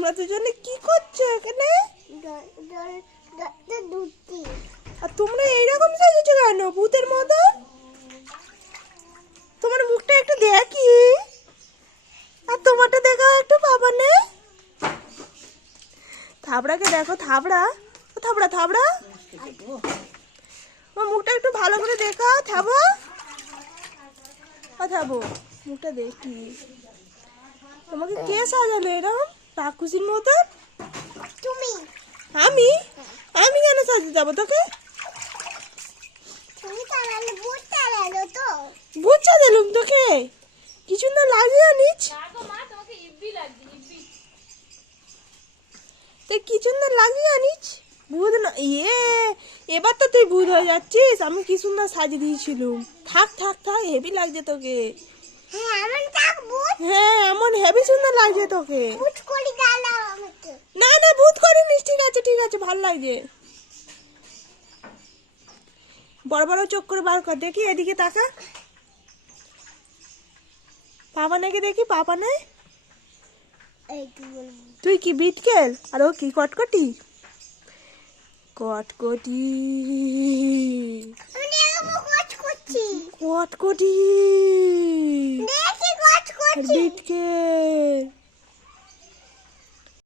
তোমরা দুজনে কি করছো এখানে? আর তোমরা এইরকম সাজেছো কেন ভূতের মতো? তোমার মুখটা একটু দেখি, আর তোমারটা দেখাও একটু বাবানে। থাবড়াকে দেখো, থাবড়া থাবড়া থাবড়া, আমার মুখটা একটু ভালো করে দেখাও। থাবো থাবো, মুখটা দেখি। তোমাকে কে সাজালো এরকম রাক্ষসীর মতন? তুমি। আমি? আমি কেন সাজিয়ে যাবো তোকে? তুমি তাহলে ভূত তাড়ালো তো? ভূত সাজালুম তোকে? কি সুন্দর লাগছে জানিস? তুই কি সুন্দর লাগছে জানিস? ভূত না এবার তো তুই ভূত হয়ে যাচ্ছিস। আমি কি সুন্দর সাজিয়ে দিয়েছিলুম। থাক থাক থাক, হেভি লাগছে তোকে। হ্যাঁ এমন থাক ভূত। হ্যাঁ এমন হেভি সুন্দর লাগছে তোকে। ভূত করে দাঁড়াও আমাকে। না না ভূত করিনিস, ঠিক আছে ঠিক আছে, ভালো লাগছে। বড় বড় চোখ করে বার কর দেখি, এদিকে তাকা। পাপা নাকি দেখি, পাপা নাই। তুই কি বিটকেল আর ও কি কটকটি? কটকটি কটকটি দেখি কট করছি। বিটকেল।